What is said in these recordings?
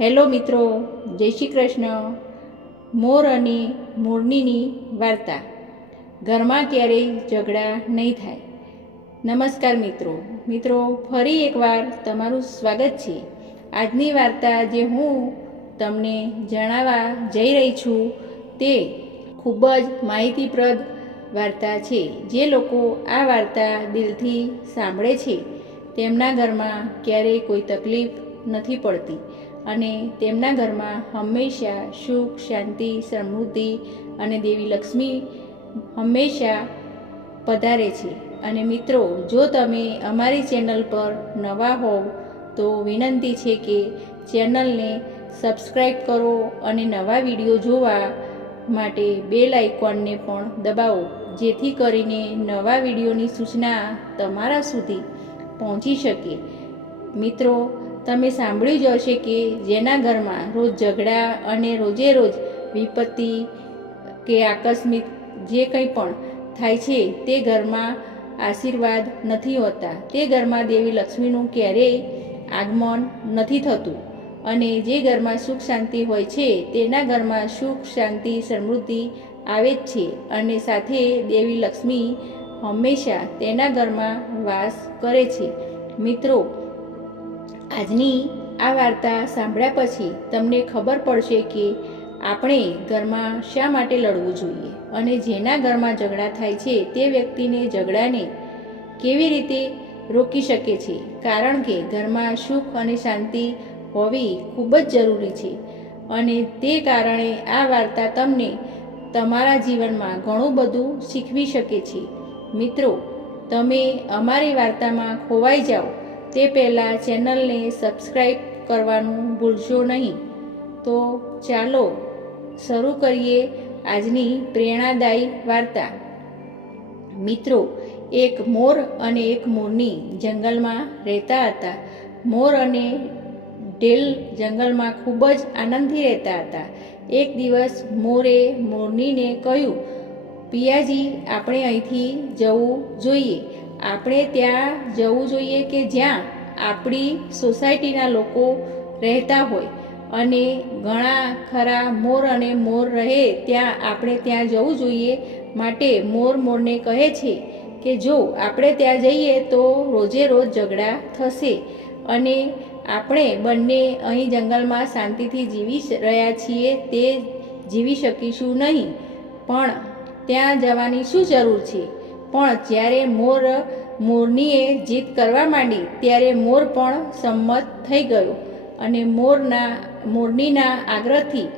Hello મિત્રો, જય શ્રી કૃષ્ણ. મોર અને મોરનીની વાર્તા. ઘરમાં ક્યારેય ઝઘડા નહીં થાય. નમસ્કાર મિત્રો, ફરી એકવાર તમારું સ્વાગત છે. આજની વાર્તા જે હું તમને જણાવવા જઈ રહી છું તે ખૂબ જ માહિતીપ્રદ વાર્તા છે. જે લોકો આ વાર્તા દિલથી સાંભળે છે તેમના ઘરમાં ક્યારેય કોઈ તકલીફ નથી પડતી અને તેમના ઘરમાં હંમેશા સુખ, શાંતિ, સમૃદ્ધિ અને દેવી લક્ષ્મી હંમેશા પધારે છે. અને મિત્રો, જો તમે અમારી ચેનલ પર નવા હોવ તો વિનંતી છે કે ચેનલને સબસ્ક્રાઈબ કરો અને નવા વિડીયો જોવા માટે બેલ આઇકોનને પણ દબાવો, જેથી કરીને નવા વિડીયોની સૂચના તમારા સુધી પહોંચી શકે. મિત્રો, તમે સાંભળ્યું જ હશે કે જેના ઘરમાં રોજ ઝઘડા અને રોજે રોજ વિપત્તિ કે આકસ્મિક જે કંઈ પણ થાય છે તે ઘરમાં આશીર્વાદ નથી હોતા, તે ઘરમાં દેવી લક્ષ્મીનું ક્યારેય આગમન નથી થતું. અને જે ઘરમાં સુખ શાંતિ હોય છે તેના ઘરમાં સુખ, શાંતિ, સમૃદ્ધિ આવે જ છે અને સાથે દેવી લક્ષ્મી હંમેશા તેના ઘરમાં વાસ કરે છે. મિત્રો, આજની આ વાર્તા સાંભળ્યા પછી તમને ખબર પડશે કે આપણે ઘરમાં શા માટે લડવું જોઈએ અને જેના ઘરમાં ઝઘડા થાય છે તે વ્યક્તિને ઝઘડાને કેવી રીતે રોકી શકે છે, કારણ કે ઘરમાં સુખ અને શાંતિ હોવી ખૂબ જ જરૂરી છે. અને તે કારણે આ વાર્તા તમને તમારા જીવનમાં ઘણું બધું શીખવી શકે છે. મિત્રો, તમે અમારી વાર્તામાં ખોવાઈ જાઓ તે પહેલાં ચેનલને સબસ્ક્રાઈબ કરવાનું ભૂલશો નહીં. તો ચાલો શરૂ કરીએ આજની પ્રેરણાદાયી વાર્તા. મિત્રો, એક મોર અને એક મોરની જંગલમાં રહેતા હતા. મોર અને ઢેલ જંગલમાં ખૂબ જ આનંદથી રહેતા હતા. એક દિવસ મોરે મોરનીને કહ્યું, પિયાજી, આપણે અહીંથી જવું જોઈએ. આપણે ત્યાં જવું જોઈએ કે જ્યાં આપણી સોસાયટીના લોકો રહેતા હોય અને ઘણા ખરા મોર અને મોર રહે ત્યાં આપણે ત્યાં જવું જોઈએ. માટે મોર મોરને કહે છે કે જો આપણે ત્યાં જઈએ તો રોજે રોજ ઝઘડા થશે અને આપણે બંને અહીં જંગલમાં શાંતિથી જીવી રહ્યા છીએ તે જીવી શકીશું નહીં. પણ ત્યાં જવાની શું જરૂર છે? પણ જ્યારે મોરનીએ જીત કરવા માંડી ત્યારે મોર પણ સંમત થઈ ગયો અને મોરનીના આગ્રહથી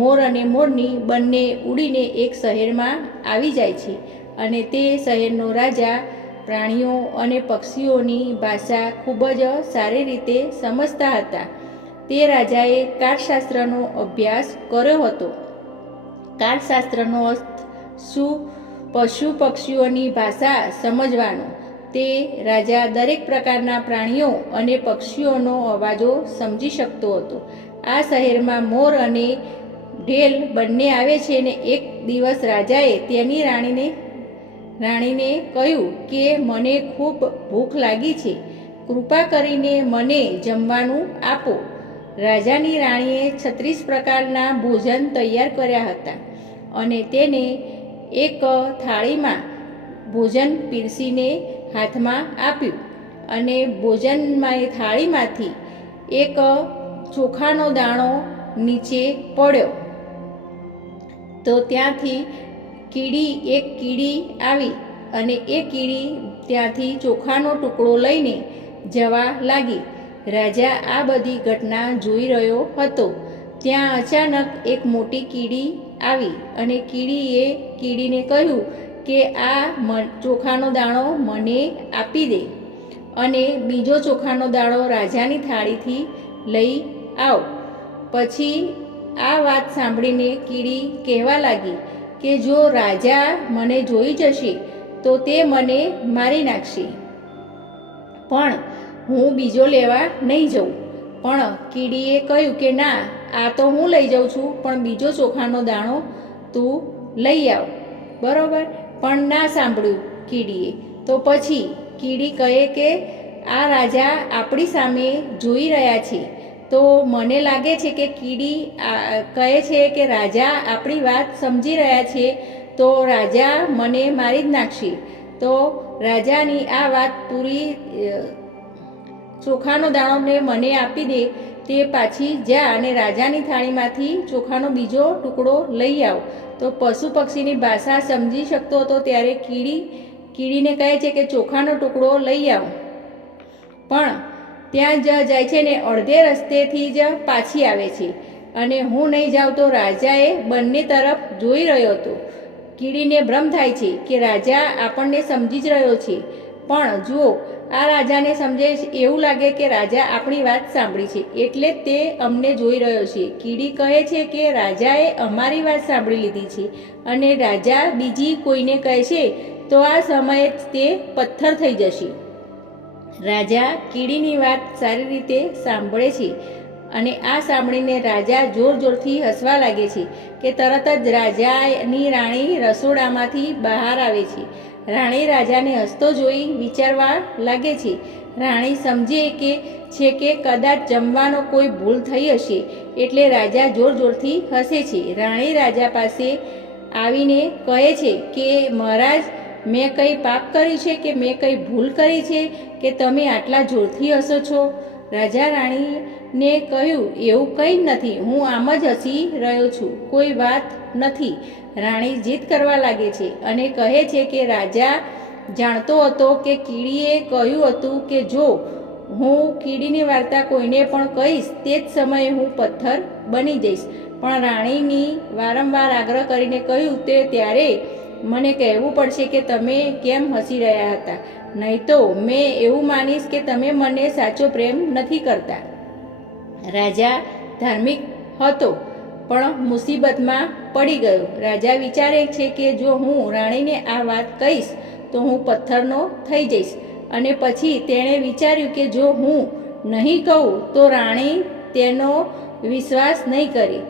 મોર અને મોરની બંને ઉડીને એક શહેરમાં આવી જાય છે. અને તે શહેરનો રાજા પ્રાણીઓ અને પક્ષીઓની ભાષા ખૂબ જ સારી રીતે સમજતા હતા. તે રાજાએ કારશાસ્ત્રનો અભ્યાસ કર્યો હતો. કારશાસ્ત્રનો અર્થ શું? પશુ પક્ષીઓની ભાષા સમજવાનો. તે રાજા દરેક પ્રકારના પ્રાણીઓ અને પક્ષીઓનો અવાજો સમજી શકતો હતો. આ શહેરમાં મોર અને ઢેલ બંને આવે છે અને એક દિવસ રાજાએ તેની રાણીને કહ્યું કે મને ખૂબ ભૂખ લાગી છે, કૃપા કરીને મને જમવાનું આપો. રાજાની રાણીએ 36 પ્રકારના ભોજન તૈયાર કર્યા હતા અને તેને એક થાળીમાં ભોજન પીરસીને હાથમાં આપ્યું અને થાળીમાંથી એક ચોખાનો દાણો નીચે પડ્યો તો ત્યાંથી એક કીડી આવી અને એ કીડી ત્યાંથી ચોખાનો ટુકડો લઈને જવા લાગી. રાજા આ બધી ઘટના જોઈ રહ્યો હતો. ત્યાં અચાનક એક મોટી કીડી આવી અને કીડીને કહ્યું કે આ ચોખાનો દાણો મને આપી દે અને બીજો ચોખાનો દાણો રાજાની થાળીથી લઈ આવ. પછી આ વાત સાંભળીને કીડી કહેવા લાગી કે જો રાજા મને જોઈ જશે તો તે મને મારી નાખશે, પણ હું બીજો લેવા નહીં જઉં. પણ કીડીએ કહ્યું કે ના, આ તો હું લઈ જાઉં છું, પણ બીજો ચોખાનો દાણો તું લઈ આવ. બરોબર? પણ ના સાંભળ્યું કીડીએ. તો પછી કીડી કહે કે આ રાજા આપણી સામે જોઈ રહ્યા છે, તો મને લાગે છે કે કીડી કહે છે કે રાજા આપણી વાત સમજી રહ્યા છે, તો રાજા મને મારી જ નાખશે. તો રાજાની આ વાત પૂરી ચોખાનો દાણો મને આપી દે, તે પાછી જા અને રાજાની થાળીમાંથી ચોખાનો બીજો ટુકડો લઈ આવ. તો પશુ પક્ષીની ભાષા સમજી શકતો હતો ત્યારે કીડીને કહે છે કે ચોખાનો ટુકડો લઈ આવ, પણ ત્યાં જાય છે ને અડધે રસ્તેથી જ પાછી આવે છે અને હું નહીં જાઉં. તો રાજાએ બંને તરફ જોઈ રહ્યો હતો. કીડીને ભ્રમ થાય છે કે રાજા આપણને સમજી જ રહ્યો છે, પણ જુઓ આ રાજાને સમજે એવું લાગે કે રાજા આપણી વાત સાંભળી છે, એટલે જ તે અમને જોઈ રહ્યો છે. કીડી કહે છે કે રાજાએ અમારી વાત સાંભળી લીધી છે અને રાજા બીજી કોઈને કહેશે તો આ સમયે જ તે પથ્થર થઈ જશે. રાજા કીડીની વાત સારી રીતે સાંભળે છે અને આ સાંભળીને રાજા જોર જોરથી હસવા લાગે છે કે તરત જ રાજાની રાણી રસોડામાંથી બહાર આવે છે. રાણી રાજાને હસતો જોઈ વિચારવા લાગે છે. રાણી સમજે છે કે કદાચ જમવાનો કોઈ ભૂલ થઈ હશે, એટલે રાજા જોર જોરથી હસે છે. રાણી રાજા પાસે આવીને કહે છે કે મહારાજ, મેં કંઈ પાપ કર્યું છે કે મેં કંઈ ભૂલ કરી છે કે તમે આટલા જોરથી હસો છો? રાજા રાણીને કહ્યું, એવું કંઈ જ નથી, હું આમ જ હસી રહ્યો છું, કોઈ વાત નથી. રાણી જીદ કરવા લાગે છે અને કહે છે કે રાજા જાણતો હતો કે કીડીએ કહ્યું હતું કે જો હું કીડીની વાર્તા કોઈને પણ કહીશ તે જ સમયે હું પથ્થર બની જઈશ. પણ રાણીની વારંવાર આગ્રહ કરીને કહ્યું તે ત્યારે મને કહેવું પડશે કે તમે કેમ હસી રહ્યા હતા, નહીં તો મેં એવું માનીશ કે તમે મને સાચો પ્રેમ નથી કરતા. રાજા ધાર્મિક હતો પણ મુસીબતમાં પડી ગયો. રાજા વિચારે છે કે જો હું રાણીને આ વાત કહીશ તો હું પથ્થરનો થઈ જઈશ, અને પછી તેણે વિચાર્યું કે જો હું નહીં કહું તો રાણી તેનો વિશ્વાસ નહીં કરે.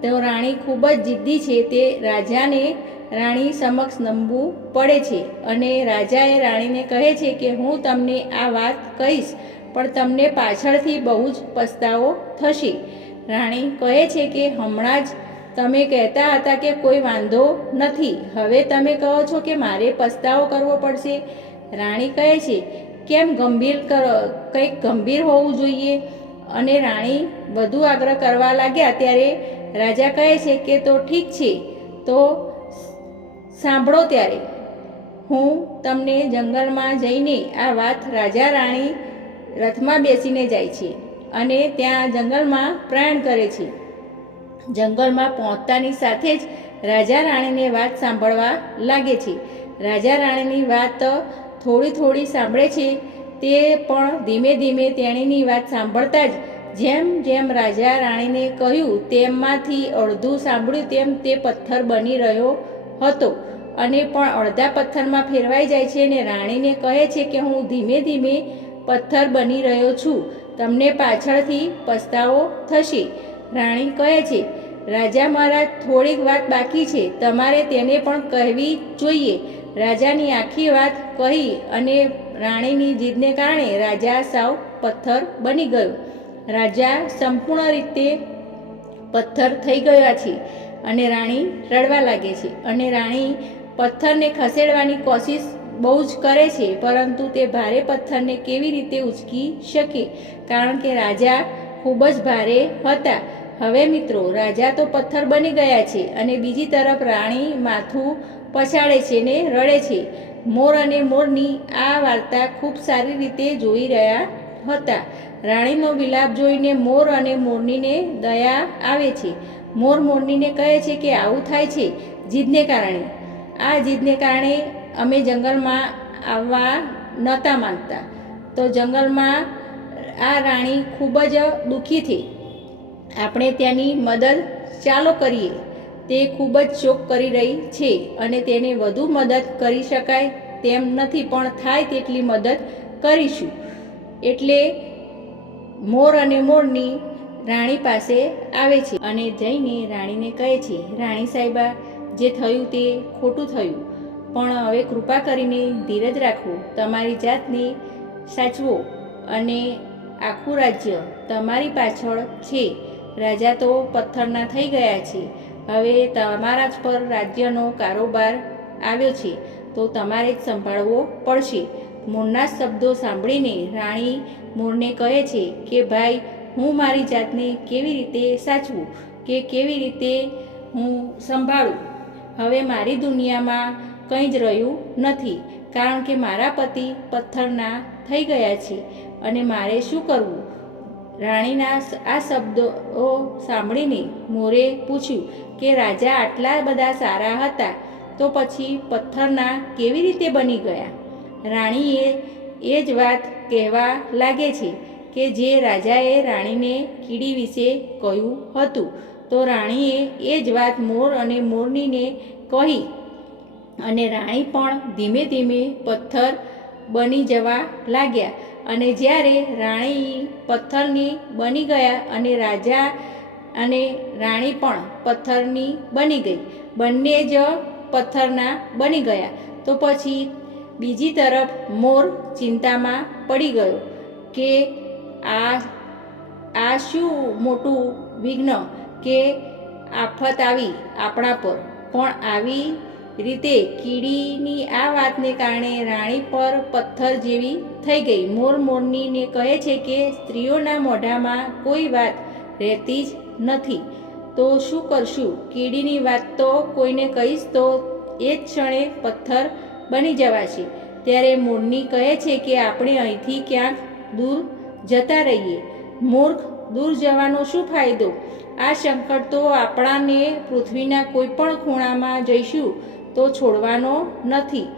તો રાણી ખૂબ જ જિદ્દી છે, તે રાજાને રાણી સમક્ષ નમવું પડે છે અને રાજાએ રાણીને કહે છે કે હું તમને આ વાત કહીશ પણ તમને પાછળથી બહુ જ પસ્તાવો થશે. રાણી કહે છે કે હમણાં જ તમે કહેતા હતા કે કોઈ વાંધો નથી, હવે તમે કહો છો કે મારે પસ્તાવો કરવો પડશે. રાણી કહે છે કેમ કંઈક ગંભીર હોવું જોઈએ, અને રાણી વધુ આગ્રહ કરવા લાગ્યા ત્યારે રાજા કહે છે કે તો ઠીક છે, તો સાંભળો ત્યારે હું તમને જંગલમાં જઈને આ વાત. રાજા રાણી રથમાં બેસીને જાય છે અને ત્યાં જંગલમાં પ્રયાણ કરે છે. જંગલમાં પહોંચતાની સાથે જ રાજા રાણીને વાત સાંભળવા લાગે છે. રાજા રાણીની વાત થોડી સાંભળે છે, તે પણ ધીમે ધીમે તેણીની વાત સાંભળતા જ જેમ જેમ રાજા રાણીને કહ્યું તેમાંથી અડધું સાંભળ્યું તેમ તે પથ્થર બની રહ્યો હતો અને પણ અડધા પથ્થરમાં ફેરવાઈ જાય છે અને રાણીને કહે છે કે હું ધીમે ધીમે પથ્થર બની રહ્યો છું, તમને પાછળથી પસ્તાવો થશે. રાણી કહે છે રાજા મહારાજ, થોડીક વાત બાકી છે, તમારે તેને પણ કહેવી જોઈએ. રાજાની આખી વાત કહી અને રાણીની જીદને કારણે રાજા સાવ પથ્થર બની ગયો. રાજા સંપૂર્ણ રીતે પથ્થર થઈ ગયા છે અને રાણી રડવા લાગે છે અને રાણી પથ્થરને ખસેડવાની કોશિશ બહુ જ કરે છે, પરંતુ તે ભારે પથ્થરને કેવી રીતે ઉંચકી શકે, કારણ કે રાજા ખૂબ જ ભારે હતા. હવે મિત્રો, રાજા તો પથ્થર બની ગયા છે અને બીજી તરફ રાણી માથું પછાડે છે ને રડે છે. મોર અને મોરની આ વાર્તા ખૂબ સારી રીતે જોઈ રહ્યા હતા. રાણીનો વિલાપ જોઈને મોર અને મોરનીને દયા આવે છે. મોર મોરનીને કહે છે કે આવું થાય છે જીદને કારણે. આ જીદને કારણે અમે જંગલમાં આવવા નહોતા માંગતા. તો જંગલમાં આ રાણી ખૂબ જ દુઃખી થઈ. આપણે ત્યાંની મદદ ચાલો કરીએ. તે ખૂબ જ શોક કરી રહી છે અને તેને વધુ મદદ કરી શકાય તેમ નથી, પણ થાય તેટલી મદદ કરીશું. એટલે મોર અને મોરની રાણી પાસે આવે છે અને જઈને રાણીને કહે છે, રાણી સાહેબા, જે થયું તે ખોટું થયું, પણ હવે કૃપા કરીને ધીરજ રાખો, તમારી જાતને સાચવો અને આખું રાજ્ય તમારી પાછળ છે. રાજા તો પથ્થરના થઈ ગયા છે. હવે તમારા જ પર રાજ્યનો કારોબાર આવ્યો છે, તો તમારે જ સંભાળવો પડશે. મોરના શબ્દો સાંભળીને રાણી મોરને કહે છે કે ભાઈ, હું મારી જાતને કેવી રીતે સાચવું, કે કેવી રીતે હું સંભાળું? હવે મારી દુનિયામાં કંઈ જ રહ્યું નથી, કારણ કે મારા પતિ પથ્થરના થઈ ગયા છે અને મારે શું કરવું? રાણીના આ શબ્દો સાંભળીને મોરે પૂછ્યું કે રાજા આટલા બધા સારા હતા તો પછી પથ્થરના કેવી રીતે બની ગયા? રાણીએ એ જ વાત કહેવા લાગે છે કે જે રાજાએ રાણીને કીડી વિશે કહ્યું હતું. તો રાણીએ એ જ વાત મોર અને મોરનીને કહી અને રાણી પણ ધીમે ધીમે પથ્થર બની જવા લાગ્યા. અને જ્યારે રાણી પથ્થરની બની ગયા અને રાજા અને રાણી પણ પથ્થરની બની ગઈ, બંને જ પથ્થરના બની ગયા, તો પછી બીજી તરફ મોર ચિંતામાં પડી ગયો કે આ શું મોટું વિઘ્ન કે આફત આવી આપણા પર. પણ આવી રીતે કીડીની આ વાતને કારણે રાણી પર પથ્થર જેવી થઈ ગઈ. મોર મોરનીને કહે છે કે સ્ત્રીઓના મોઢામાં કોઈ વાત રહેતી જ નથી, તો શું કરશું? કીડીની વાત તો કોઈને કહીશ તો એ જ ક્ષણે પથ્થર બની જવાશે. ત્યારે મોરની કહે છે કે આપણે અહીંથી ક્યાંક દૂર જતા રહીએ. મૂર્ખ, દૂર જવાનો શું ફાયદો? આ સંકટ તો આપણાને પૃથ્વીના કોઈ પણ ખૂણામાં જઈશું તો છોડવાનો નથી.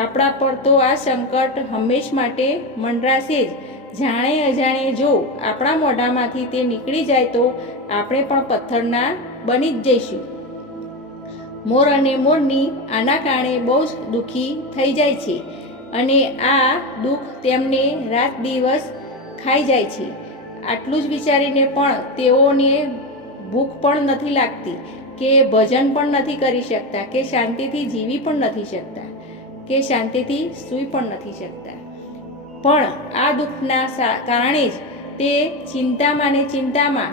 આપણા પર તો આ સંકટ હંમેશ માટે મંડરાશે જ. જાણે અજાણે જો આપણા મોઢામાંથી તે નીકળી જાય તો આપણે પણ પથ્થરના બની જ જઈશું. મોર અને મોરની આના કારણે બહુ જ દુઃખી થઈ જાય છે અને આ દુઃખ તેમને રાત દિવસ ખાઈ જાય છે. આટલું જ વિચારીને પણ તેઓને ભૂખ પણ નથી લાગતી, કે ભજન પણ નથી કરી શકતા, કે શાંતિથી જીવી પણ નથી શકતા, કે શાંતિથી સૂઈ પણ નથી શકતા. પણ આ દુઃખના કારણે જ તે ચિંતામાં ને ચિંતામાં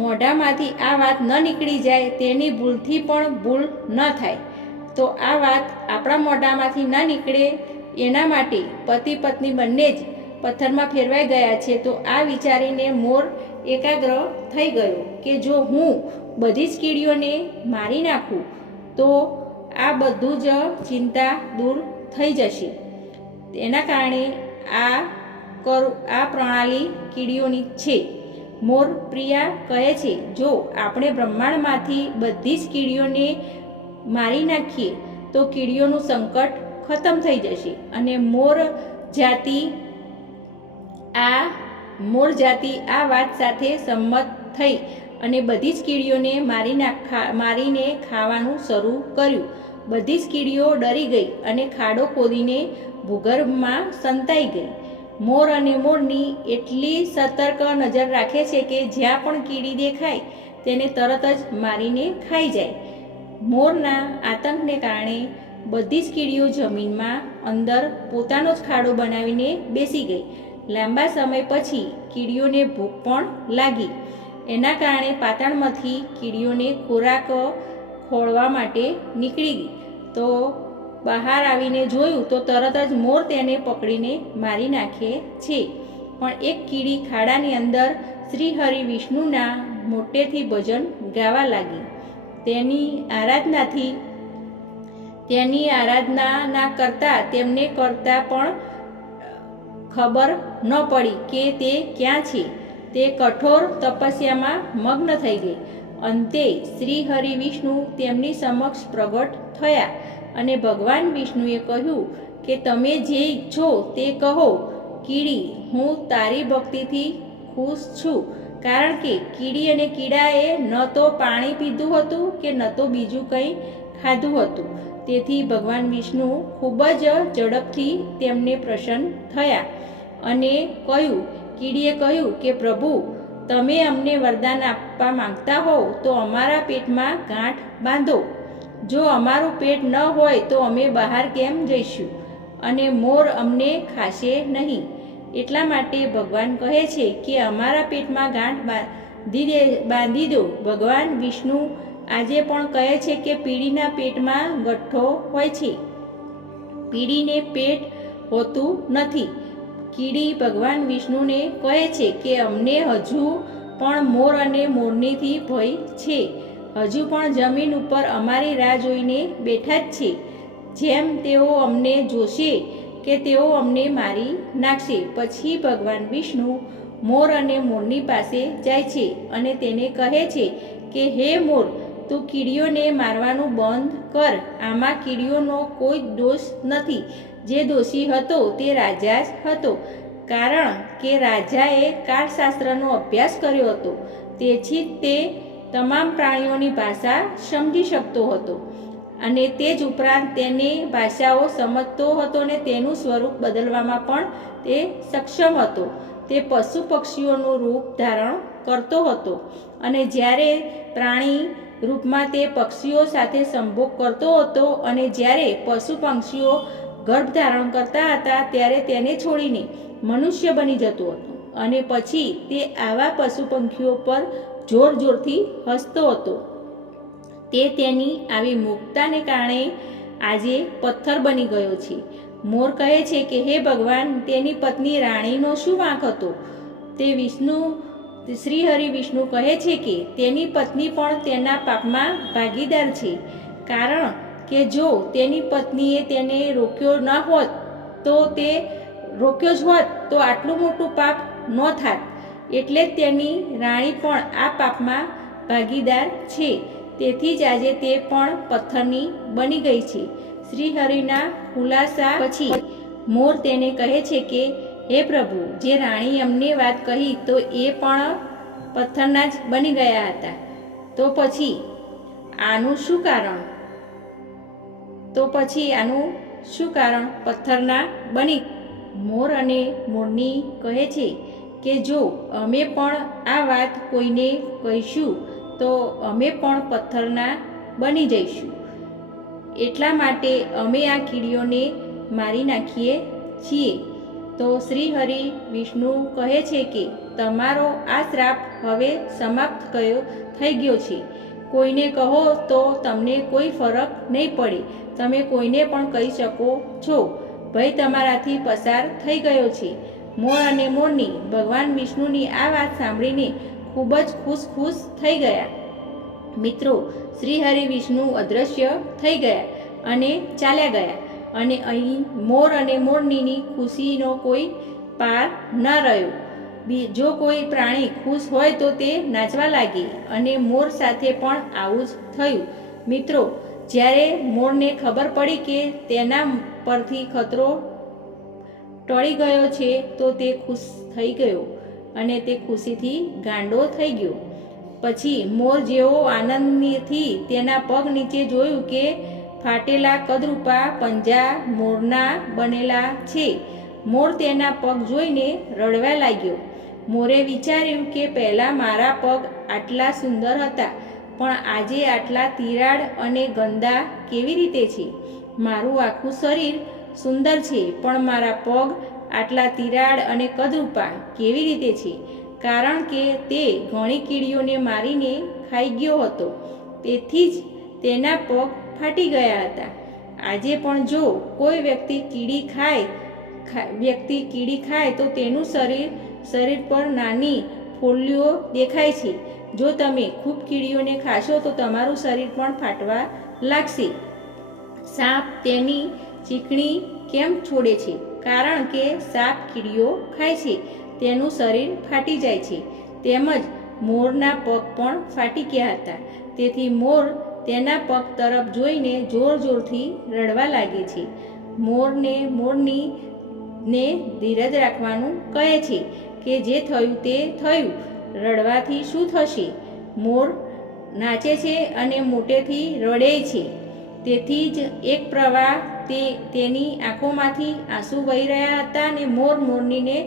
મોઢામાંથી આ વાત ન નીકળી જાય, તેની ભૂલથી પણ ભૂલ ન થાય. તો આ વાત આપણા મોઢામાંથી ન નીકળે એના માટે પતિ પત્ની બંને જ પથ્થરમાં ફેરવાઈ ગયા છે. તો આ વિચારીને મોર એકાગ્ર થઈ ગયો કે જો હું બધી જ કીડીઓને મારી નાખું તો આ બધું જ ચિંતા દૂર થઈ જશે. તેના કારણે આ પ્રણાલી કીડીઓની છે. મોર પ્રિયા કહે છે, જો આપણે બ્રહ્માંડમાંથી બધી જ કીડીઓને મારી નાખીએ તો કીડીઓનું સંકટ ખતમ થઈ જશે અને મોર જાતિ આ વાત સાથે સંમત થઈ અને બધી જ કીડીઓને મારીને ખાવાનું શરૂ કર્યું. બધી જ કીડીઓ ડરી ગઈ અને ખાડો ખોદીને ભૂગર્ભમાં સંતાઈ ગઈ. મોર અને મોરની એટલી સતર્ક નજર રાખે છે કે જ્યાં પણ કીડી દેખાય તેને તરત જ મારીને ખાઈ જાય. મોરના આતંકને કારણે બધી જ કીડીઓ જમીનમાં અંદર પોતાનો જ ખાડો બનાવીને બેસી ગઈ. લાંબા સમય પછી કીડીઓને ભૂખ પણ લાગી. એના કારણે પાતાળમાંથી કીડીઓને ખોરાક ખોળવા માટે નીકળી ગઈ. તો બહાર આવીને જોયું તો તરત જ મોર તેને પકડીને મારી નાખે છે. પણ એક કીડી ખાડાની અંદર શ્રી હરિ વિષ્ણુના મોટેથી ભજન ગાવા લાગી. તેની આરાધના કરતાં તેમને કરતાં પણ ખબર ન પડી કે તે ક્યાં છે. તે કઠોર તપસ્યામાં મગ્ન થઈ ગઈ. અંતે શ્રી હરિ વિષ્ણુ તેમની સમક્ષ પ્રગટ થયા અને ભગવાન વિષ્ણુએ કહ્યું કે તમે જે ઈચ્છો તે કહો. કીડી, હું તારી ભક્તિથી ખુશ છું, કારણ કે કીડી અને કીડાએ ન તો પાણી પીધું હતું કે ન તો બીજું કંઈ ખાધું હતું. તેથી ભગવાન વિષ્ણુ ખૂબ જ ઝડપથી તેમને પ્રસન્ન થયા અને કીડીએ કહ્યું કે પ્રભુ, તમે અમને વરદાન આપવા માંગતા હો તો અમારા પેટમાં ગાંઠ બાંધો. જો અમારું પેટ ન હોય તો અમે બહાર કેમ જઈશું અને મોર અમને ખાશે નહીં. એટલા માટે ભગવાન કહે છે કે અમારા પેટમાં ગાંઠ બાંધી દો. ભગવાન વિષ્ણુ આજે પણ કહે છે કે પીડીના પેટમાં ગઠ્ઠો હોય છે. પીડીને પેટ હોતું નથી. કીડી ભગવાન વિષ્ણુને કહે છે કે અમને હજુ પણ મોર અને મોરનીથી ભય છે. હજુ પણ જમીન ઉપર અમારી રાહ જોઈને બેઠા જ છે. જેમ તેઓ અમને જોશે કે તેઓ અમને મારી નાખશે. પછી ભગવાન વિષ્ણુ મોર અને મોરની પાસે જાય છે અને તેને કહે છે કે હે મોર, તું કીડીઓને મારવાનું બંધ કર. આમાં કીડીઓનો કોઈ દોષ નથી. જે દોષી હતો તે રાજા જ હતો, કારણ કે રાજાએ કાળશાસ્ત્રનો અભ્યાસ કર્યો હતો. તેથી તે તમામ પ્રાણીઓની ભાષા સમજી શકતો હતો અને તે જ ઉપરાંત તેની ભાષાઓ સમજતો હતો અને તેનું સ્વરૂપ બદલવામાં પણ તે સક્ષમ હતો. તે પશુ પક્ષીઓનું રૂપ ધારણ કરતો હતો અને જ્યારે પ્રાણી રૂપમાં તે પક્ષીઓ સાથે સંભોગ કરતો હતો અને જ્યારે પશુ પક્ષીઓ ગર્ભ ધારણ કરતા હતા ત્યારે તેને છોડીને મનુષ્ય બની જતો હતો અને પછી તે આવા પશુ પંખીઓ પર જોર જોરથી હસતો હતો. તે તેની આવી મૂર્ખતાને કારણે આજે પથ્થર બની ગયો છે. મોર કહે છે કે હે ભગવાન, તેની પત્ની રાણીનો શું વાંક હતો? તે શ્રીહરિ વિષ્ણુ કહે છે કે તેની પત્ની પણ તેના પાપમાં ભાગીદાર છે, કારણ કે જો તેની પત્નીએ તેને રોક્યો ન હોત તો આટલું મોટું પાપ ન થાત. એટલે જ તેની રાણી પણ આ પાપમાં ભાગીદાર છે. તેથી જ આજે તે પણ પથ્થરની બની ગઈ છે. શ્રીહરિના ખુલાસા પછી મોર તેને કહે છે કે હે પ્રભુ, જે રાણી અમને વાત કહી તો એ પણ પથ્થરના જ બની ગયા હતા. તો પછી આનું શું કારણ પથ્થરના બની? મોર અને મોરની કહે છે કે જો અમે પણ આ વાત કોઈને કહીશું તો અમે પણ પથ્થરના બની જઈશું. એટલા માટે અમે આ કીડીઓને મારી નાખીએ છીએ. તો શ્રીહરિ વિષ્ણુ કહે છે કે તમારો આ શ્રાપ હવે સમાપ્ત થઈ ગયો છે. કોઈને કહો તો તમને કોઈ ફરક નહીં પડે. તમે કોઈને પણ કહી શકો છો. ભય તમારાથી પસાર થઈ ગયો છે. મોર અને મોરની ભગવાન વિષ્ણુની આ વાત સાંભળીને ખૂબ જ ખુશ થઈ ગયા. મિત્રો, શ્રીહરિ વિષ્ણુ અદૃશ્ય થઈ ગયા અને ચાલ્યા ગયા અને અહીં મોર અને મોરનીની ખુશીનો કોઈ પાર ન રહ્યો. જો કોઈ પ્રાણી ખુશ હોય તો તે નાચવા લાગે અને મોર સાથે પણ આવું જ થયું. મિત્રો, જ્યારે મોરને ખબર પડી કે તેના પરથી ખતરો ટળી ગયો છે તો તે ખુશ થઈ ગયો અને તે ખુશીથી ગાંડો થઈ ગયો. પછી મોર જેવો આનંદથી તેના પગ નીચે જોયું કે ફાટેલા કદરૂપા પંજા મોરના બનેલા છે. મોર તેના પગ જોઈને રડવા લાગ્યો. મોરે વિચાર્યું કે પહેલાં મારા પગ આટલા સુંદર હતા, પણ આજે આટલા તિરાડ અને ગંદા કેવી રીતે છે? મારું આખું શરીર સુંદર છે, પણ મારા પગ આટલા તિરાડ અને કદરૂપા કેવી રીતે છે? કારણ કે તે ઘણી કીડીઓને મારીને ખાઈ ગયો હતો, તેથી જ તેના પગ ફાટી ગયા હતા. આજે પણ જો કોઈ વ્યક્તિ કીડી ખાય તો તેનું શરીર પર નાની ફોલ્લીઓ દેખાય છે. જો તમે ખૂબ કીડીઓને ખાશો તો તમારું શરીર પણ ફાટવા લાગશે. સાપ તેની ચીકણી કેમ છોડે છે? કારણ કે સાપ કીડીઓ ખાય છે, તેનું શરીર ફાટી જાય છે. તેમજ મોરના પગ પણ ફાટી ગયા હતા. તેથી મોર તેના પગ તરફ જોઈને જોર જોરથી રડવા લાગે છે. મોરનીને ધીરજ રાખવાનું કહે છે કે જે થયું તે થયું, રડવાથી શું થશે? મોર નાચે છે અને મોટેથી રડે છે. તેથી જ એક પ્રવાહ તેની આંખોમાંથી આંસુ વહી રહ્યા હતા અને મોરનીને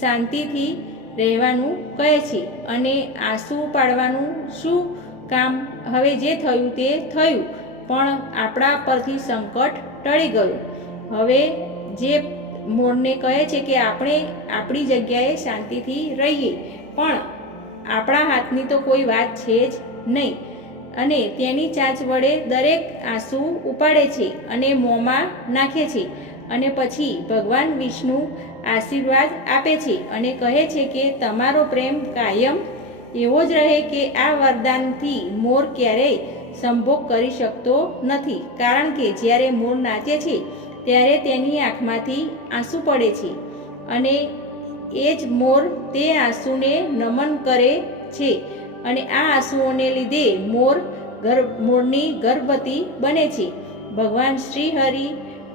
શાંતિથી રહેવાનું કહે છે અને આંસુ પાડવાનું શું કામ? હવે જે થયું તે થયું, પણ આપણા પરથી સંકટ ટળી ગયું. હવે જે મોરને કહે છે કે આપણે આપણી જગ્યાએ શાંતિથી રહીએ, પણ આપણા હાથની તો કોઈ વાત છે જ નહીં. અને તેની ચાંચ વડે દરેક આંસુ ઉપાડે છે અને મોંમાં નાખે છે, અને પછી ભગવાન વિષ્ણુ આશીર્વાદ આપે છે અને કહે છે કે તમારો પ્રેમ કાયમ એવો જ રહે કે આ વરદાનથી મોર ક્યારેય સંભોગ કરી શકતો નથી, કારણ કે જ્યારે મોર નાચે છે ત્યારે તેની આંખમાંથી આંસુ પડે છે અને એ જ મોર તે આંસુને નમન કરે છે, અને આ આંસુઓને લીધે મોરની ગર્ભવતી બને છે. ભગવાન શ્રી હરિ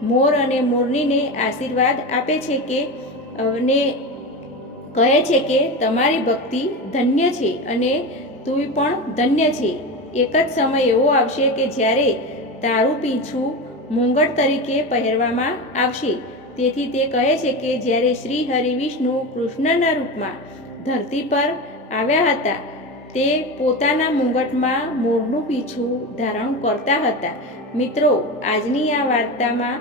મોર અને મોરનીને આશીર્વાદ આપે છે કે અને કહે છે કે તમારી ભક્તિ ધન્ય છે અને તું પણ ધન્ય છે. એક જ સમય એવો આવશે કે જ્યારે તારું પીંછું મુંગટ તરીકે પહેરવામાં આવશે. તેથી તે કહે છે કે જ્યારે શ્રી હરિ વિષ્ણુ કૃષ્ણના રૂપમાં ધરતી પર આવ્યા હતા, તે પોતાના મુંગટમાં મોરનું પીંછું ધારણ કરતા હતા. મિત્રો, આજની આ વાર્તામાં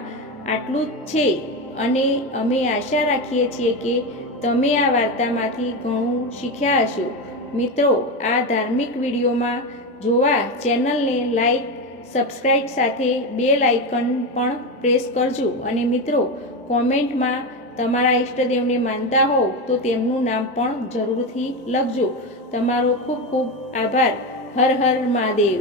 આટલું જ છે, અને અમે આશા રાખીએ છીએ કે તમે આ વાર્તામાંથી ઘણું શીખ્યા હશો. મિત્રો, આ ધાર્મિક વિડીયોમાં જોવા ચેનલને લાઈક, સબસ્ક્રાઈબ સાથે બેલ આઇકન પણ પ્રેસ કરજો. અને મિત્રો, કોમેન્ટમાં તમારા ઈષ્ટદેવને માનતા હોવ તો તેમનું નામ પણ જરૂરથી લખજો. તમારો ખૂબ ખૂબ આભાર. હર હર મહાદેવ.